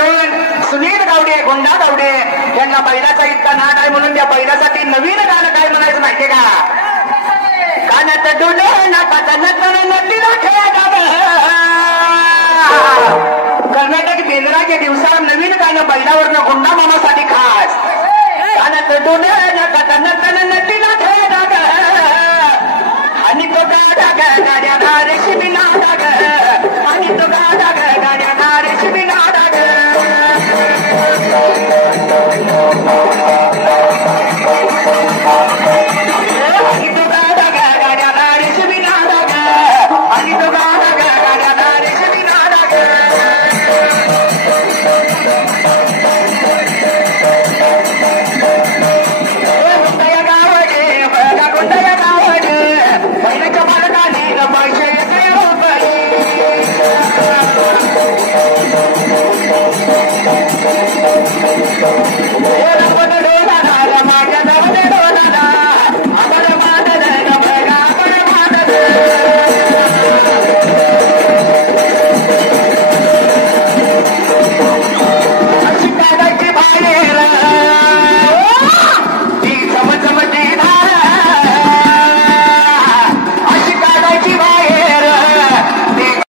म्हणून सुनील गावडे गुंडा गावडे यांना बैलाचा इतका नाद आहे म्हणून त्या बैलासाठी नवीन गाणं काय म्हणायचं माहितीये का कानात डोलं नाकात नदीला खेळा कर्नाटक बेंद्राच्या दिवसात नवीन गाणं बैलावरनं गुंडा मामासाठी खास कानात डोलं नाकात नदीला खेळा आणि तो गाडा गाड्या धारेशी बिना डाग आणि तो गाडा गाड्या धारेशी बिना डाग आणि तो गाडा गाड्या धारेशी बिना डाग आणि तो गाडा गाड्या धारेशी बिना डाग गुंडया गावडे गुंडया गावडे बैलाच्या मालकाने पैसे येते रुपये